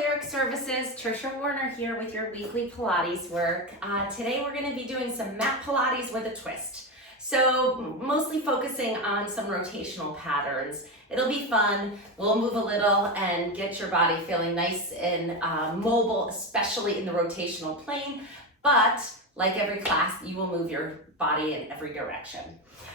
Lyric Services, Trisha Warner here with your weekly Pilates work. Today we're going to be doing some mat Pilates with a twist. So mostly focusing on some rotational patterns. It'll be fun. We'll move a little and get your body feeling nice and mobile, especially in the rotational plane. But like every class, you will move your body in every direction.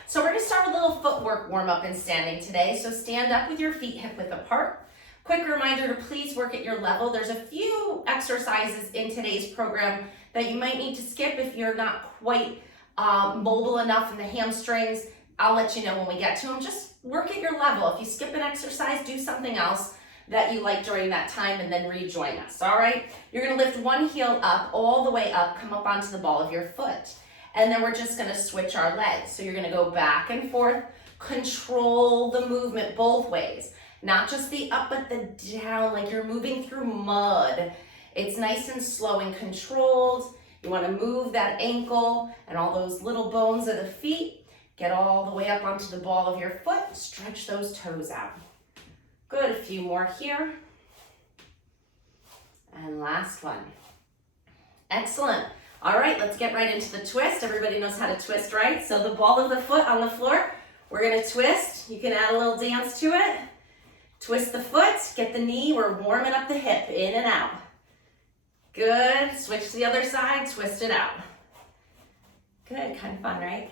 So we're going to start with a little footwork warm-up in standing today. So stand up with your feet hip-width apart. Quick reminder to please work at your level. There's a few exercises in today's program that you might need to skip if you're not quite mobile enough in the hamstrings. I'll let you know when we get to them. Just work at your level. If you skip an exercise, do something else that you like during that time and then rejoin us, all right? You're gonna lift one heel up, all the way up, come up onto the ball of your foot. And then we're just gonna switch our legs. So you're gonna go back and forth, control the movement both ways. Not just the up, but the down, like you're moving through mud. It's nice and slow and controlled. You wanna move that ankle and all those little bones of the feet. Get all the way up onto the ball of your foot. Stretch those toes out. Good, a few more here. And last one. Excellent. All right, let's get right into the twist. Everybody knows how to twist, right? So the ball of the foot on the floor, we're gonna twist. You can add a little dance to it. Twist the foot, get the knee, we're warming up the hip, in and out. Good, switch to the other side, twist it out. Good, kind of fun, right?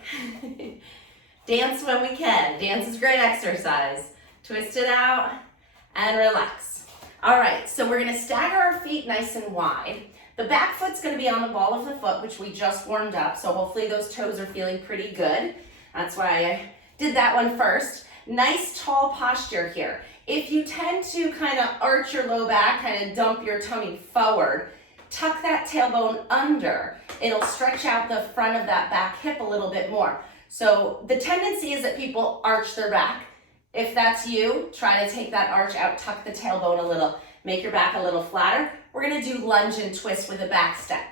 Dance when we can. Dance is great exercise. Twist it out and relax. All right, so we're gonna stagger our feet nice and wide. The back foot's gonna be on the ball of the foot, which we just warmed up, so hopefully those toes are feeling pretty good. That's why I did that one first. Nice tall posture here. If you tend to kind of arch your low back, kind of dump your tummy forward, tuck that tailbone under. It'll stretch out the front of that back hip a little bit more. So the tendency is that people arch their back. If that's you, try to take that arch out, tuck the tailbone a little, make your back a little flatter. We're gonna do lunge and twist with a back step.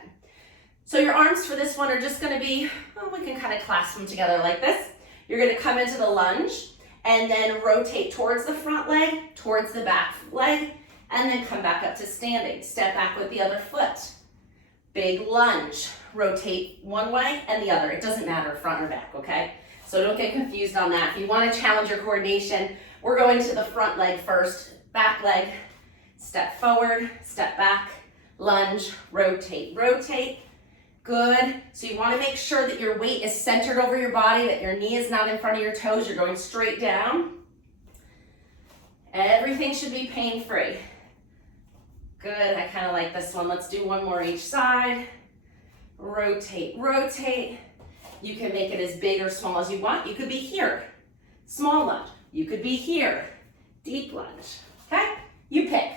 So your arms for this one are just gonna be, well, we can kind of clasp them together like this. You're gonna come into the lunge and then rotate towards the front leg, towards the back leg, and then come back up to standing. Step back with the other foot. Big lunge. Rotate one way and the other. It doesn't matter front or back, okay? So don't get confused on that. If you want to challenge your coordination, we're going to the front leg first. Back leg, step forward, step back, lunge, rotate, rotate. Good. So you want to make sure that your weight is centered over your body, that your knee is not in front of your toes. You're going straight down. Everything should be pain-free. Good. I kind of like this one. Let's do one more each side. Rotate, rotate. You can make it as big or small as you want. You could be here, small lunge. You could be here, deep lunge, okay? You pick.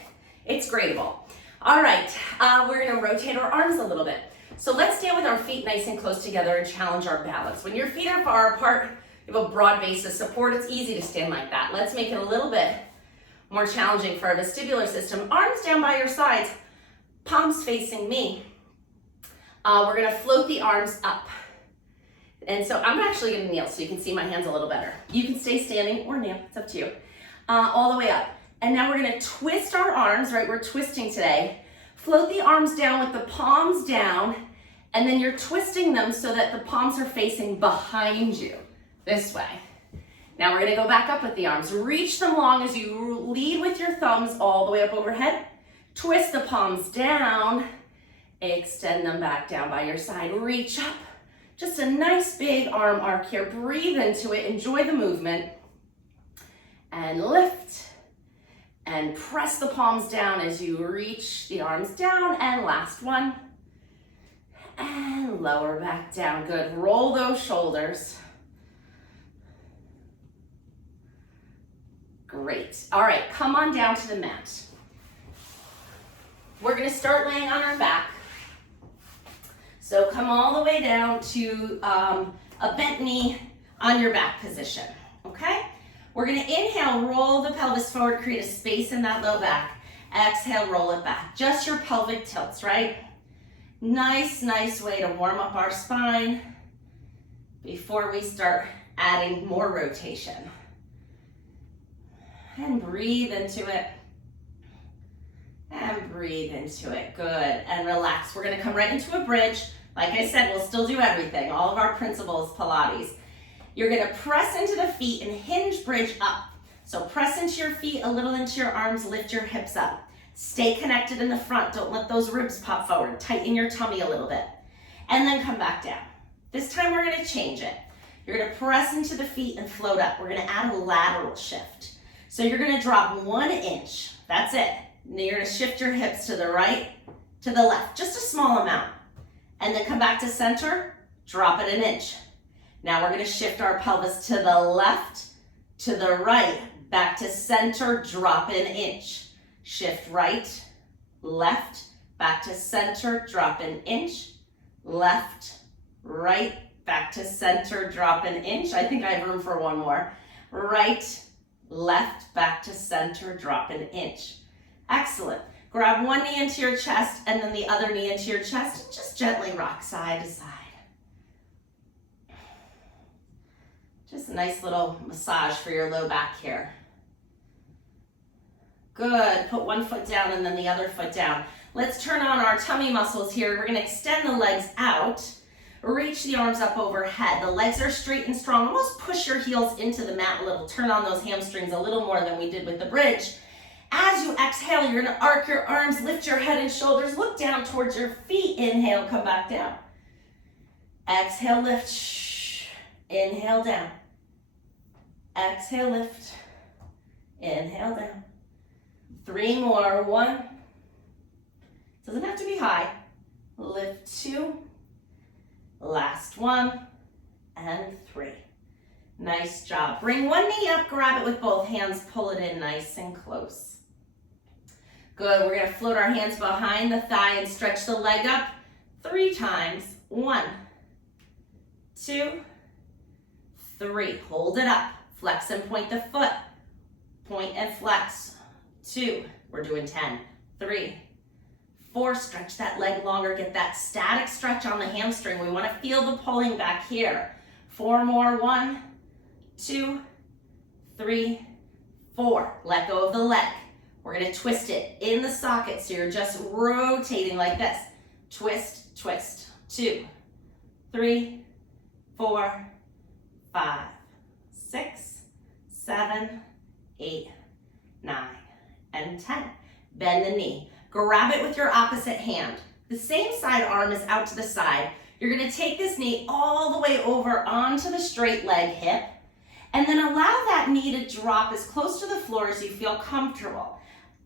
It's gradable. All right, we're gonna rotate our arms a little bit. So let's stand with our feet nice and close together and challenge our balance. When your feet are far apart, you have a broad base of support, it's easy to stand like that. Let's make it a little bit more challenging for our vestibular system. Arms down by your sides, palms facing me. We're gonna float the arms up. And so I'm actually gonna kneel so you can see my hands a little better. You can stay standing or kneel, it's up to you. All the way up. And now we're gonna twist our arms, right? We're twisting today. Float the arms down with the palms down, and then you're twisting them so that the palms are facing behind you, this way. Now we're gonna go back up with the arms. Reach them long as you lead with your thumbs all the way up overhead. Twist the palms down, extend them back down by your side, reach up. Just a nice big arm arc here. Breathe into it, enjoy the movement. And lift. And press the palms down as you reach the arms down. And last one. And lower back down. Good. Roll those shoulders. Great. All right, come on down to the mat. We're gonna start laying on our back. So come all the way down to a bent knee on your back position, okay? We're gonna inhale, roll the pelvis forward, create a space in that low back. Exhale, roll it back. Just your pelvic tilts, right? Nice, nice way to warm up our spine before we start adding more rotation. And breathe into it. And breathe into it. Good, and relax. We're gonna come right into a bridge. Like I said, we'll still do everything, all of our principles, Pilates. You're gonna press into the feet and hinge bridge up. So press into your feet, a little into your arms, lift your hips up. Stay connected in the front, don't let those ribs pop forward. Tighten your tummy a little bit. And then come back down. This time we're gonna change it. You're gonna press into the feet and float up. We're gonna add a lateral shift. So you're gonna drop 1 inch, that's it. And then you're gonna shift your hips to the right, to the left, just a small amount. And then come back to center, drop it 1 inch. Now we're gonna shift our pelvis to the left, to the right, back to center, drop 1 inch. Shift right, left, back to center, drop 1 inch. Left, right, back to center, drop 1 inch. I think I have room for one more. Right, left, back to center, drop 1 inch. Excellent. Grab one knee into your chest and then the other knee into your chest and just gently rock side to side. Just a nice little massage for your low back here. Good. Put one foot down and then the other foot down. Let's turn on our tummy muscles here. We're going to extend the legs out. Reach the arms up overhead. The legs are straight and strong. Almost push your heels into the mat a little. Turn on those hamstrings a little more than we did with the bridge. As you exhale, you're going to arc your arms, lift your head and shoulders, look down towards your feet. Inhale, come back down. Exhale, lift. Shh. Inhale, down. Exhale, lift. Inhale, down. 3 more. 1. Doesn't have to be high. Lift 2. Last 1. And 3. Nice job. Bring one knee up, grab it with both hands, pull it in nice and close. Good. We're going to float our hands behind the thigh and stretch the leg up 3 times. 1, 2, 3. Hold it up. Flex and point the foot. Point and flex. 2. We're doing 10. 3, 4. Stretch that leg longer. Get that static stretch on the hamstring. We want to feel the pulling back here. 4 more. 1, 2, 3, 4. Let go of the leg. We're going to twist it in the socket. So you're just rotating like this. Twist, twist. 2, 3, 4, 5, 6, 7, 8, 9, and 10. Bend the knee. Grab it with your opposite hand. The same side arm is out to the side. You're going to take this knee all the way over onto the straight leg hip, and then allow that knee to drop as close to the floor as you feel comfortable.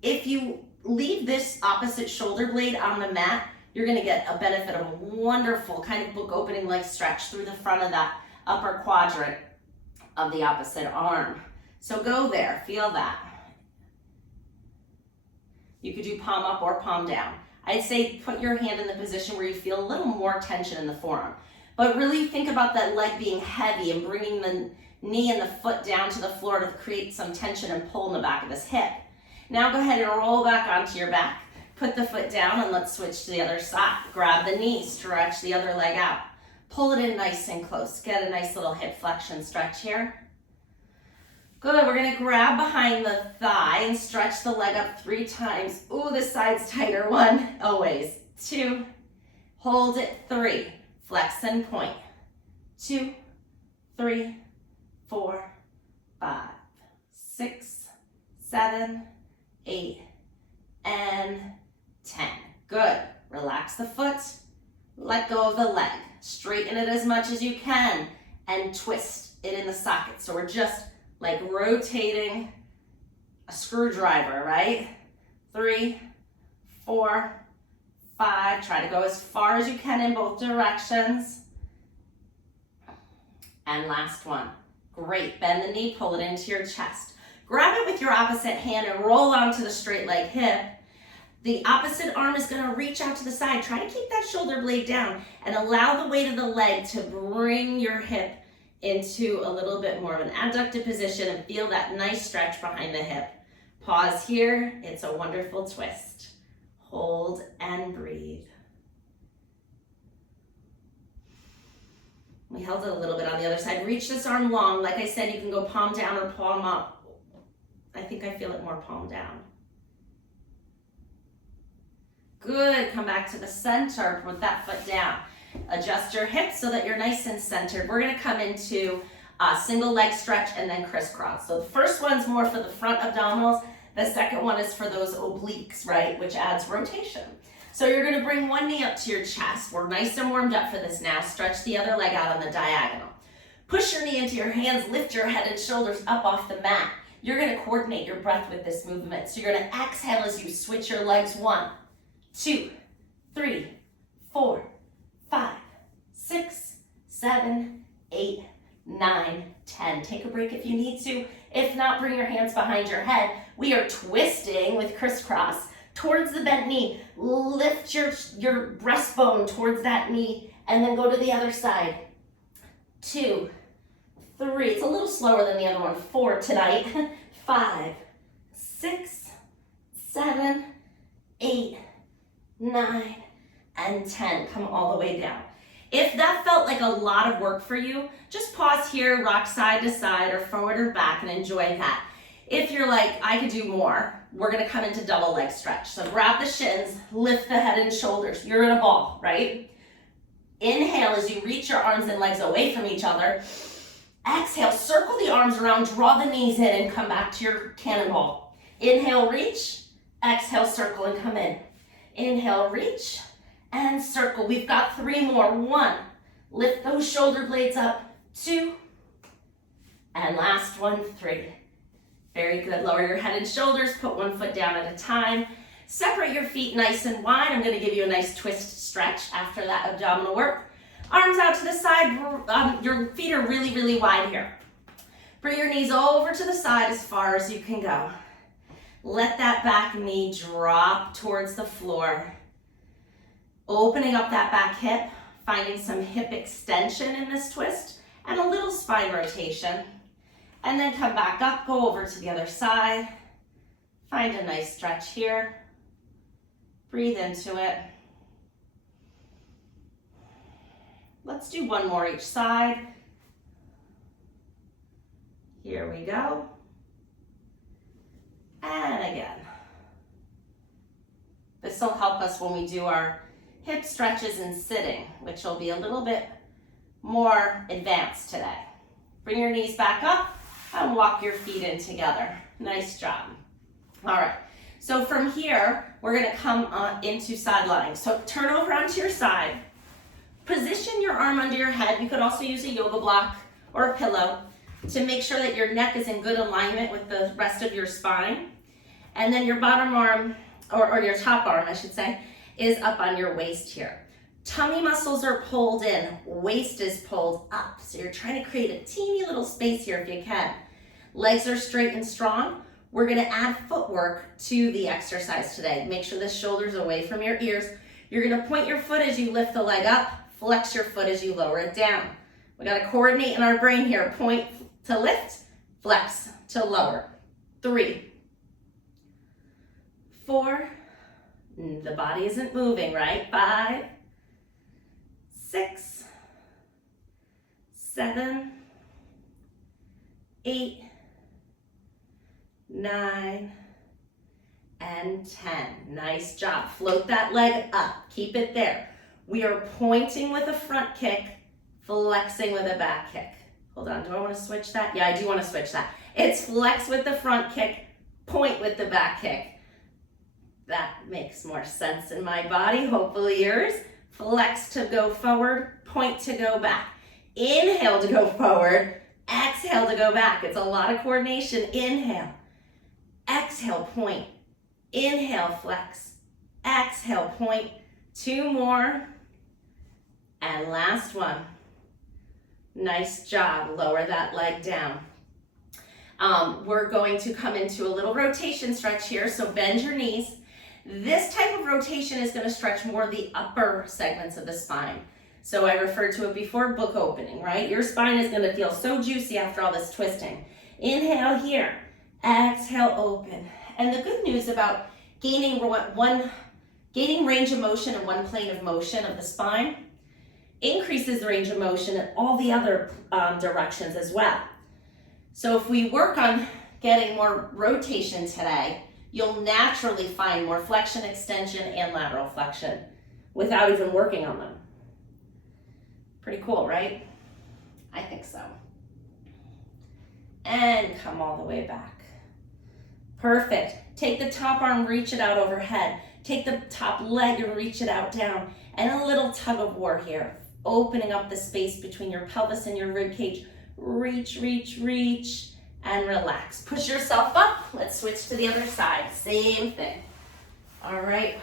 If you leave this opposite shoulder blade on the mat, you're going to get a benefit of a wonderful kind of book opening leg stretch through the front of that upper quadrant of the opposite arm. So go there, feel that. You could do palm up or palm down. I'd say put your hand in the position where you feel a little more tension in the forearm. But really think about that leg being heavy and bringing the knee and the foot down to the floor to create some tension and pull in the back of this hip. Now go ahead and roll back onto your back. Put the foot down and let's switch to the other side. Grab the knee, stretch the other leg out. Pull it in nice and close. Get a nice little hip flexion stretch here. Good, we're gonna grab behind the thigh and stretch the leg up 3 times. Ooh, this side's tighter. 1, always. 2, hold it. 3, flex and point. 2, 3, 4, 5, 6, 7, 8, and 10. Good. Relax the foot. Let go of the leg. Straighten it as much as you can and twist it in the socket. So we're just like rotating a screwdriver, right? 3, 4, 5. Try to go as far as you can in both directions. And last one. Great. Bend the knee, pull it into your chest. Grab it with your opposite hand and roll onto the straight leg hip. The opposite arm is going to reach out to the side. Try to keep that shoulder blade down and allow the weight of the leg to bring your hip into a little bit more of an adducted position and feel that nice stretch behind the hip. Pause here. It's a wonderful twist. Hold and breathe. We held it a little bit on the other side. Reach this arm long. Like I said, you can go palm down or palm up. I think I feel it more palm down. Good, come back to the center, put that foot down. Adjust your hips so that you're nice and centered. We're gonna come into a single leg stretch and then crisscross. So the first one's more for the front abdominals. The second one is for those obliques, right, which adds rotation. So you're gonna bring one knee up to your chest. We're nice and warmed up for this now. Stretch the other leg out on the diagonal. Push your knee into your hands, lift your head and shoulders up off the mat. You're gonna coordinate your breath with this movement. So you're gonna exhale as you switch your legs. 1, 2, 3, 4, 5, 6, 7, 8, 9, 10. Take a break if you need to. If not, bring your hands behind your head. We are twisting with crisscross towards the bent knee. Lift your breastbone towards that knee and then go to the other side. 2, 3, it's a little slower than the other one. 4 tonight. 5, 6, 7, 8, 9, and 10. Come all the way down. If that felt like a lot of work for you, just pause here, rock side to side or forward or back and enjoy that. If you're like, I could do more, we're gonna come into double leg stretch. So grab the shins, lift the head and shoulders. You're in a ball, right? Inhale as you reach your arms and legs away from each other. Exhale, circle the arms around, draw the knees in and come back to your cannonball. Inhale, reach. Exhale, circle and come in. Inhale, reach and circle. We've got 3 more. 1, lift those shoulder blades up. 2, and last one, 3. Very good. Lower your head and shoulders. Put one foot down at a time. Separate your feet nice and wide. I'm going to give you a nice twist stretch after that abdominal work. Arms out to the side. Your feet are really, really wide here. Bring your knees over to the side as far as you can go. Let that back knee drop towards the floor. Opening up that back hip, finding some hip extension in this twist, and a little spine rotation. And then come back up, go over to the other side. Find a nice stretch here. Breathe into it. Let's do one more each side. Here we go. And again. This will help us when we do our hip stretches in sitting, which will be a little bit more advanced today. Bring your knees back up and walk your feet in together. Nice job. All right, so from here, we're gonna come into side lying. So turn over onto your side. Position your arm under your head. You could also use a yoga block or a pillow to make sure that your neck is in good alignment with the rest of your spine. And then your bottom arm, or your top arm, I should say, is up on your waist here. Tummy muscles are pulled in, waist is pulled up. So you're trying to create a teeny little space here if you can. Legs are straight and strong. We're gonna add footwork to the exercise today. Make sure the shoulder's away from your ears. You're gonna point your foot as you lift the leg up, flex your foot as you lower it down. We gotta coordinate in our brain here. Point to lift, flex to lower. 3, 4, the body isn't moving, right? 5, 6, 7, 8, 9, and 10. Nice job. Float that leg up. Keep it there. We are pointing with a front kick, flexing with a back kick. Hold on, do I want to switch that? Yeah, I do want to switch that. It's flex with the front kick, point with the back kick. That makes more sense in my body, hopefully yours. Flex to go forward, point to go back. Inhale to go forward, exhale to go back. It's a lot of coordination. Inhale, exhale, point. Inhale, flex, exhale, point. 2 more, and last one. Nice job, lower that leg down. We're going to come into a little rotation stretch here, so bend your knees. This type of rotation is going to stretch more the upper segments of the spine. So I referred to it before, book opening, right? Your spine is going to feel so juicy after all this twisting. Inhale here, exhale, open. And the good news about gaining range of motion in one plane of motion of the spine increases the range of motion in all the other directions as well. So if we work on getting more rotation today, you'll naturally find more flexion, extension, and lateral flexion without even working on them. Pretty cool, right? I think so. And come all the way back. Perfect. Take the top arm, reach it out overhead. Take the top leg and reach it out down. And a little tug of war here, opening up the space between your pelvis and your rib cage. Reach, reach, reach, and relax. Push yourself up. Let's switch to the other side. Same thing. All right.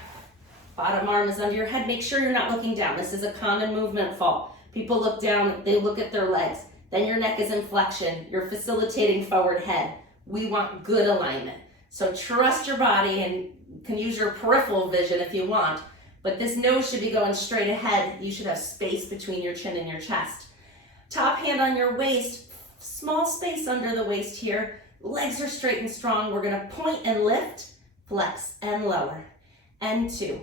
Bottom arm is under your head. Make sure you're not looking down. This is a common movement fall. People look down, they look at their legs. Then your neck is in flexion. You're facilitating forward head. We want good alignment. So trust your body, and you can use your peripheral vision if you want, but this nose should be going straight ahead. You should have space between your chin and your chest. Top hand on your waist, small space under the waist here. Legs are straight and strong. We're gonna point and lift, flex and lower. And 2,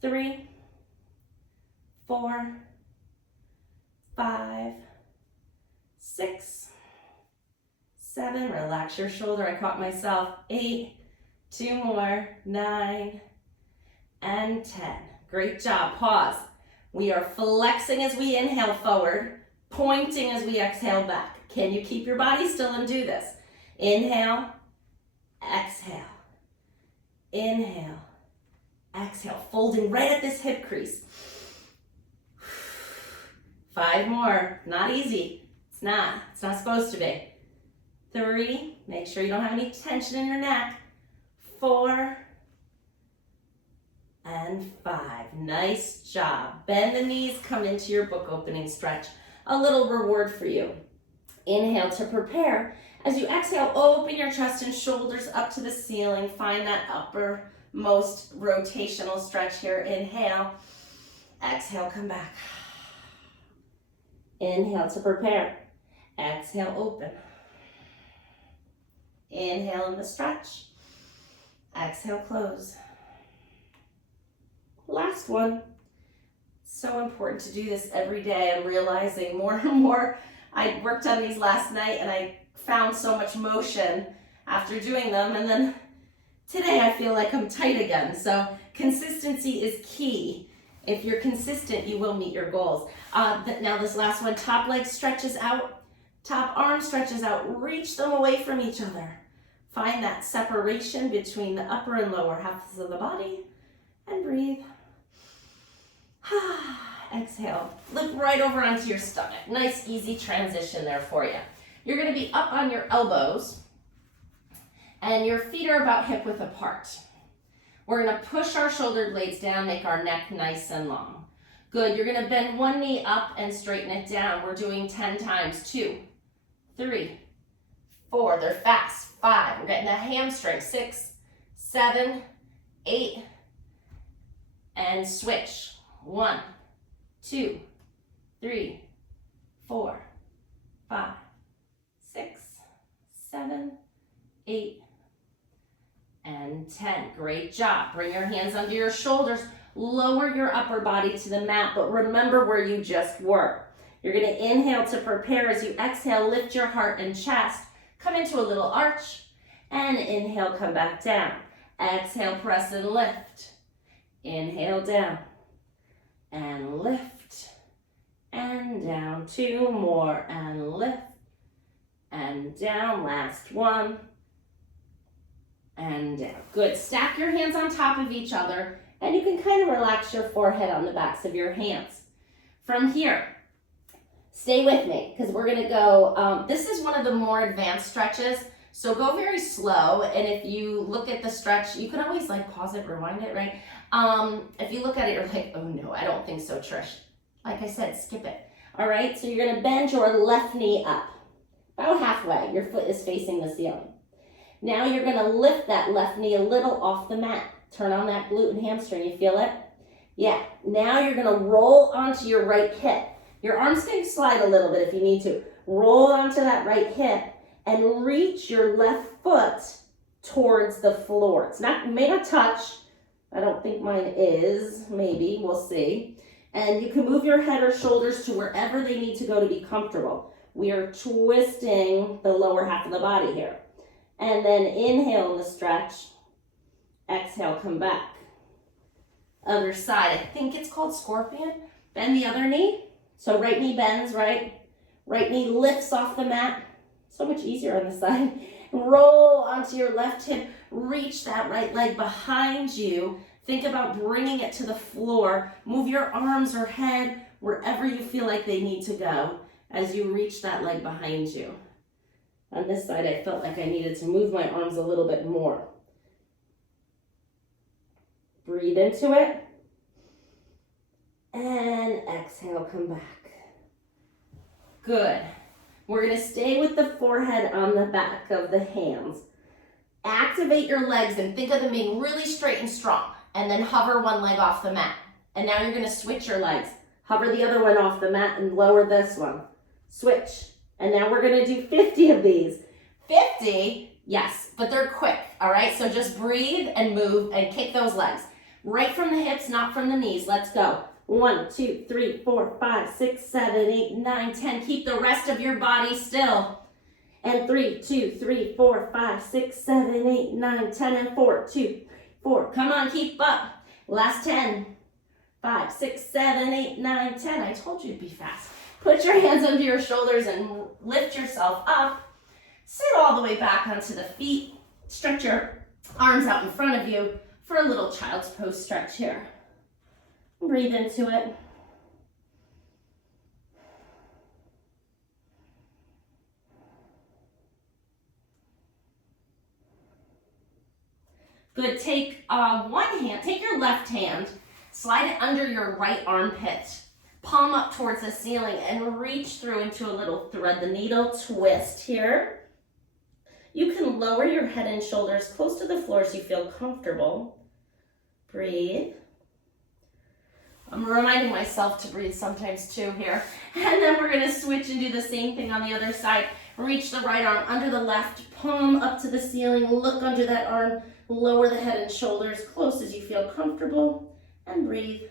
3, 4, 5, 6, 7, relax your shoulder, I caught myself, 8, 2 more, 9, and 10. Great job, pause. We are flexing as we inhale forward, pointing as we exhale back. Can you keep your body still and do this? Inhale, exhale, inhale, exhale, folding right at this hip crease. 5 more, not easy. It's not supposed to be. 3, make sure you don't have any tension in your neck. 4, and 5. Nice job. Bend the knees, come into your book opening stretch. A little reward for you. Inhale to prepare. As you exhale, open your chest and shoulders up to the ceiling. Find that uppermost rotational stretch here. Inhale. Exhale, come back. Inhale to prepare. Exhale, open. Inhale in the stretch. Exhale, close. Last one. So important to do this every day. I'm realizing more and more. I worked on these last night and I found so much motion after doing them. And then today I feel like I'm tight again. So consistency is key. If you're consistent, you will meet your goals. Now this last one, top leg stretches out, top arm stretches out, reach them away from each other. Find that separation between the upper and lower halves of the body and breathe. Exhale, look right over onto your stomach. Nice, easy transition there for you. You're gonna be up on your elbows and your feet are about hip width apart. We're gonna push our shoulder blades down, make our neck nice and long. Good, you're gonna bend one knee up and straighten it down. We're doing 10 times, 2, 3, 4, they're fast, 5, we're getting the hamstring, 6, 7, 8, and switch. 1, 2, 3, 4, 5, 6, 7, 8, and 10. Great job. Bring your hands under your shoulders. Lower your upper body to the mat, but remember where you just were. You're going to inhale to prepare. As you exhale, lift your heart and chest. Come into a little arch. And inhale, come back down. Exhale, press and lift. Inhale, down. And lift. And down. 2 more. And lift. And down. Last one. And down. Good. Stack your hands on top of each other. And you can kind of relax your forehead on the backs of your hands. From here, stay with me because we're going to go, this is one of the more advanced stretches. So go very slow. And if you look at the stretch, you can always like pause it, rewind it, right? If you look at it, you're like, oh no, I don't think so, Trish. Like I said, skip it. All right. So you're going to bend your left knee up about halfway. Your foot is facing the ceiling. Now you're going to lift that left knee a little off the mat. Turn on that glute and hamstring. You feel it? Yeah. Now you're going to roll onto your right hip. Your arms can slide a little bit if you need to. Roll onto that right hip and reach your left foot towards the floor. It's not, may not touch. I don't think mine is. Maybe. We'll see. And you can move your head or shoulders to wherever they need to go to be comfortable. We are twisting the lower half of the body here. And then inhale in the stretch. Exhale, come back. Other side, I think it's called scorpion. Bend the other knee. So right knee bends, right? Right knee lifts off the mat. So much easier on the side. Roll onto your left hip. Reach that right leg behind you. Think about bringing it to the floor. Move your arms or head wherever you feel like they need to go as you reach that leg behind you. On this side, I felt like I needed to move my arms a little bit more. Breathe into it. And exhale, come back. Good. We're going to stay with the forehead on the back of the hands. Activate your legs and think of them being really straight and strong. And then hover one leg off the mat. And now you're going to switch your legs. Hover the other one off the mat and lower this one. Switch. And now we're going to do 50 of these. 50? Yes, but they're quick, all right? So just breathe and move and kick those legs. Right from the hips, not from the knees. Let's go. 1, 2, 3, 4, 5, 6, 7, 8, 9, 10. Keep the rest of your body still. And 3, 2, 3, 4, 5, 6, 7, 8, 9, 10, and 4, 2, 4. Come on, keep up. Last 10. 5, 6, 7, 8, 9, 10. I told you to be fast. Put your hands under your shoulders and lift yourself up. Sit all the way back onto the feet. Stretch your arms out in front of you for a little child's pose stretch here. Breathe into it. Good, take take your left hand, slide it under your right armpit, palm up towards the ceiling, and reach through into a little thread the needle twist here. You can lower your head and shoulders close to the floor so you feel comfortable. Breathe. I'm reminding myself to breathe sometimes too here. And then we're gonna switch and do the same thing on the other side. Reach the right arm under the left, palm up to the ceiling, look under that arm, lower the head and shoulders close as you feel comfortable, and breathe.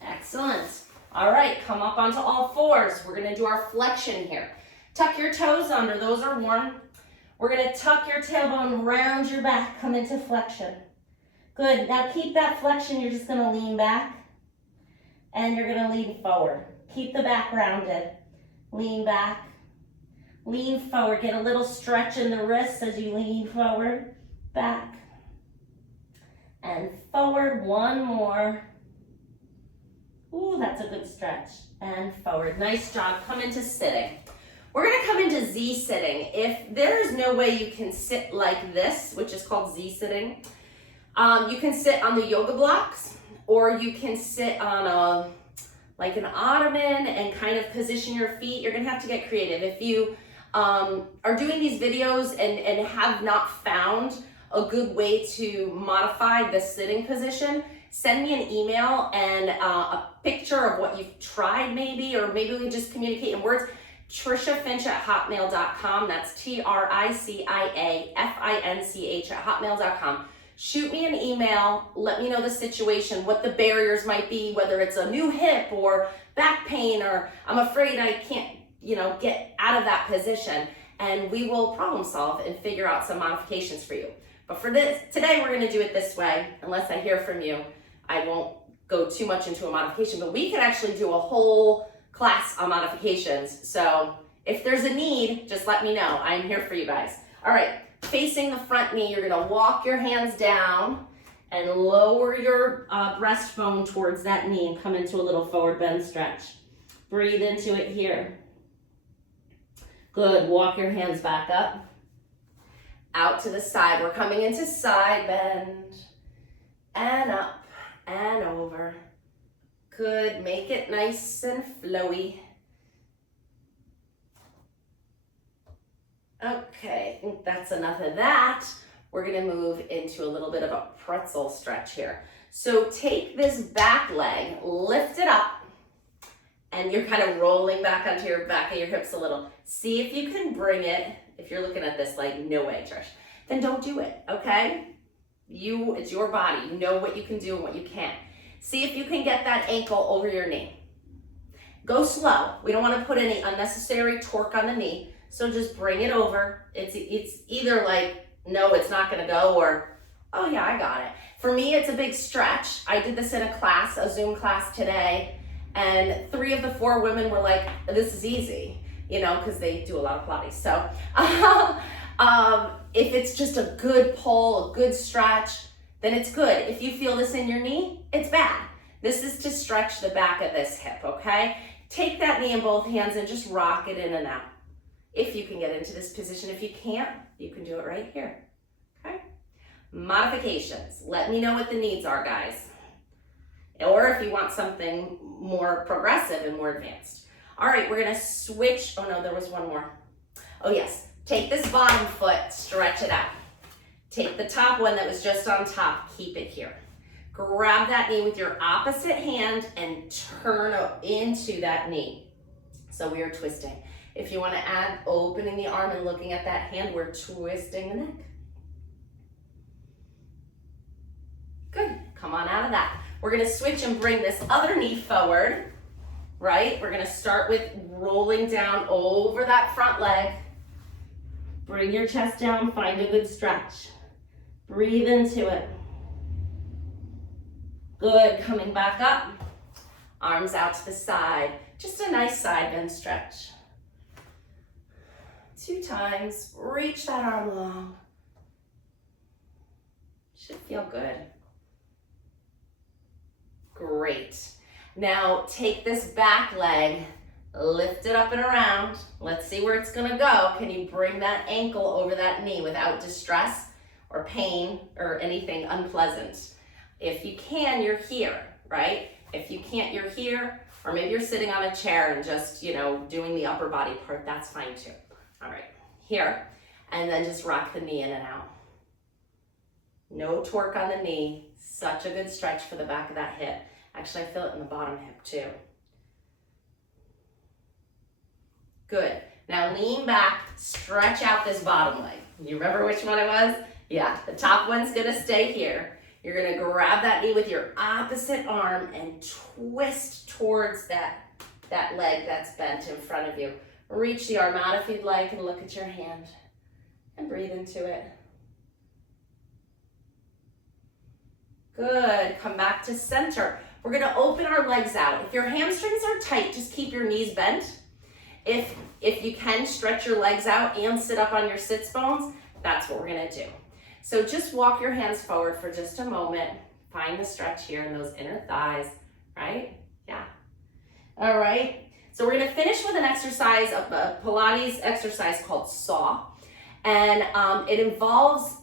Excellent. All right, come up onto all fours. We're gonna do our flexion here. Tuck your toes under, those are warm. We're gonna tuck your tailbone around your back, come into flexion. Good, now keep that flexion, you're just gonna lean back and you're gonna lean forward. Keep the back rounded. Lean back, lean forward. Get a little stretch in the wrists as you lean forward, back, and forward. One more. Ooh, that's a good stretch. And forward. Nice job. Come into sitting. We're going to come into Z sitting. If there's no way you can sit like this, which is called Z sitting, you can sit on the yoga blocks, or you can sit on like an ottoman and kind of position your feet. You're going to have to get creative. If you are doing these videos and have not found a good way to modify the sitting position, send me an email and a picture of what you've tried maybe, or maybe we can just communicate in words. TriciaFinch@hotmail.com. That's TRICIAFINCH@hotmail.com. Shoot me an email. Let me know the situation, what the barriers might be, whether it's a new hip or back pain, or I'm afraid I can't, get out of that position. And we will problem solve and figure out some modifications for you. But for today, we're going to do it this way. Unless I hear from you, I won't go too much into a modification. But we could actually do a whole class on modifications. So if there's a need, just let me know. I'm here for you guys. All right, facing the front knee, you're gonna walk your hands down and lower your breastbone towards that knee and come into a little forward bend stretch. Breathe into it here. Good, walk your hands back up. Out to the side. We're coming into side bend and up and over. Good, make it nice and flowy. Okay, I think that's enough of that. We're gonna move into a little bit of a pretzel stretch here. So take this back leg, lift it up, and you're kind of rolling back onto your back of your hips a little. See if you can bring it. If you're looking at this like, no way, Trish, then don't do it, okay? It's your body. You know what you can do and what you can't. See if you can get that ankle over your knee. Go slow. We don't want to put any unnecessary torque on the knee. So just bring it over. It's either like, no, it's not going to go, or, oh yeah, I got it. For me, it's a big stretch. I did this in a class, a Zoom class today, and 3 of the 4 women were like, this is easy, you know, because they do a lot of Pilates. So if it's just a good pull, a good stretch, then it's good. If you feel this in your knee, it's bad. This is to stretch the back of this hip, okay? Take that knee in both hands and just rock it in and out. If you can get into this position. If you can't, you can do it right here, okay? Modifications. Let me know what the needs are, guys. Or if you want something more progressive and more advanced. All right, we're gonna switch. Oh no, there was one more. Oh yes, take this bottom foot, stretch it out. Take the top one that was just on top, keep it here. Grab that knee with your opposite hand and turn into that knee. So we are twisting. If you want to add opening the arm and looking at that hand, we're twisting the neck. Good, come on out of that. We're gonna switch and bring this other knee forward, right? We're gonna start with rolling down over that front leg. Bring your chest down, find a good stretch. Breathe into it. Good, coming back up. Arms out to the side. Just a nice side bend stretch. 2 times, reach that arm long. Should feel good. Great. Now take this back leg, lift it up and around. Let's see where it's gonna go. Can you bring that ankle over that knee without distress or pain or anything unpleasant? If you can, you're here, right? If you can't, you're here, or maybe you're sitting on a chair and just, you know, doing the upper body part, that's fine too. All right, here, and then just rock the knee in and out. No torque on the knee, such a good stretch for the back of that hip. Actually, I feel it in the bottom hip too. Good, now lean back, stretch out this bottom leg. You remember which one it was? Yeah, the top one's gonna stay here. You're gonna grab that knee with your opposite arm and twist towards that leg that's bent in front of you. Reach the arm out if you'd like and look at your hand and breathe into it. Good, come back to center. We're gonna open our legs out. If your hamstrings are tight, just keep your knees bent. If you can, stretch your legs out and sit up on your sits bones, that's what we're gonna do. So just walk your hands forward for just a moment. Find the stretch here in those inner thighs, right? Yeah. All right. So we're gonna finish with an exercise, a Pilates exercise called saw. And it involves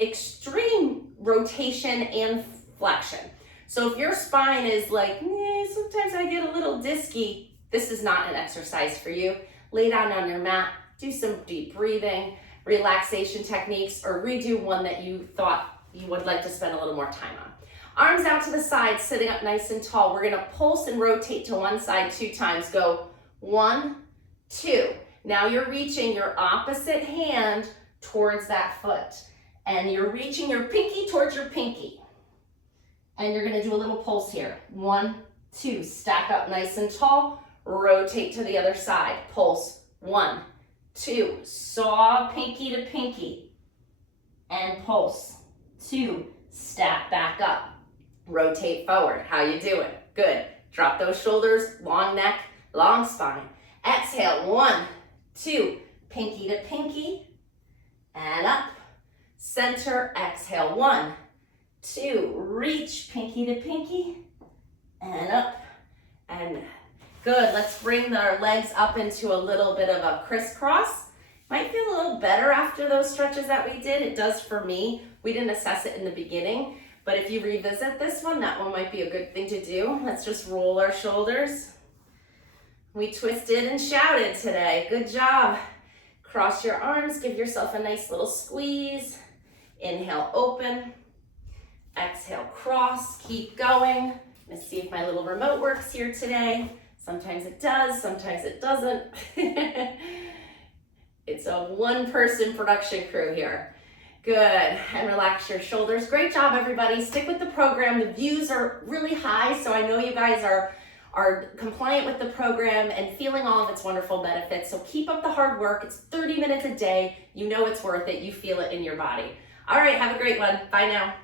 extreme rotation and flexion. So if your spine is like, sometimes I get a little disky, this is not an exercise for you. Lay down on your mat, do some deep breathing, relaxation techniques, or redo one that you thought you would like to spend a little more time on. Arms out to the side, sitting up nice and tall. We're gonna pulse and rotate to one side 2 times. Go 1, 2. Now you're reaching your opposite hand towards that foot. And you're reaching your pinky towards your pinky. And you're gonna do a little pulse here. 1, 2, stack up nice and tall, rotate to the other side. Pulse, 1, 2, saw pinky to pinky, and pulse. 2, stack back up, rotate forward. How you doing? Good. Drop those shoulders, long neck, long spine. Exhale, 1, 2, pinky to pinky, and up. Center, exhale, 1, 2, reach pinky to pinky, and up, and good. Let's bring our legs up into a little bit of a crisscross. Might feel a little better after those stretches that we did. It does for me. We didn't assess it in the beginning, but if you revisit this one, that one might be a good thing to do. Let's just roll our shoulders. We twisted and shouted today. Good job. Cross your arms, give yourself a nice little squeeze. Inhale, open. Exhale, cross. Keep going. Let's see if my little remote works here today. Sometimes it does, sometimes it doesn't. It's a 1-person production crew here. Good, and relax your shoulders. Great job, everybody. Stick with the program. The views are really high, so I know you guys are compliant with the program and feeling all of its wonderful benefits. So keep up the hard work. It's 30 minutes a day. You know it's worth it. You feel it in your body. All right, have a great one. Bye now.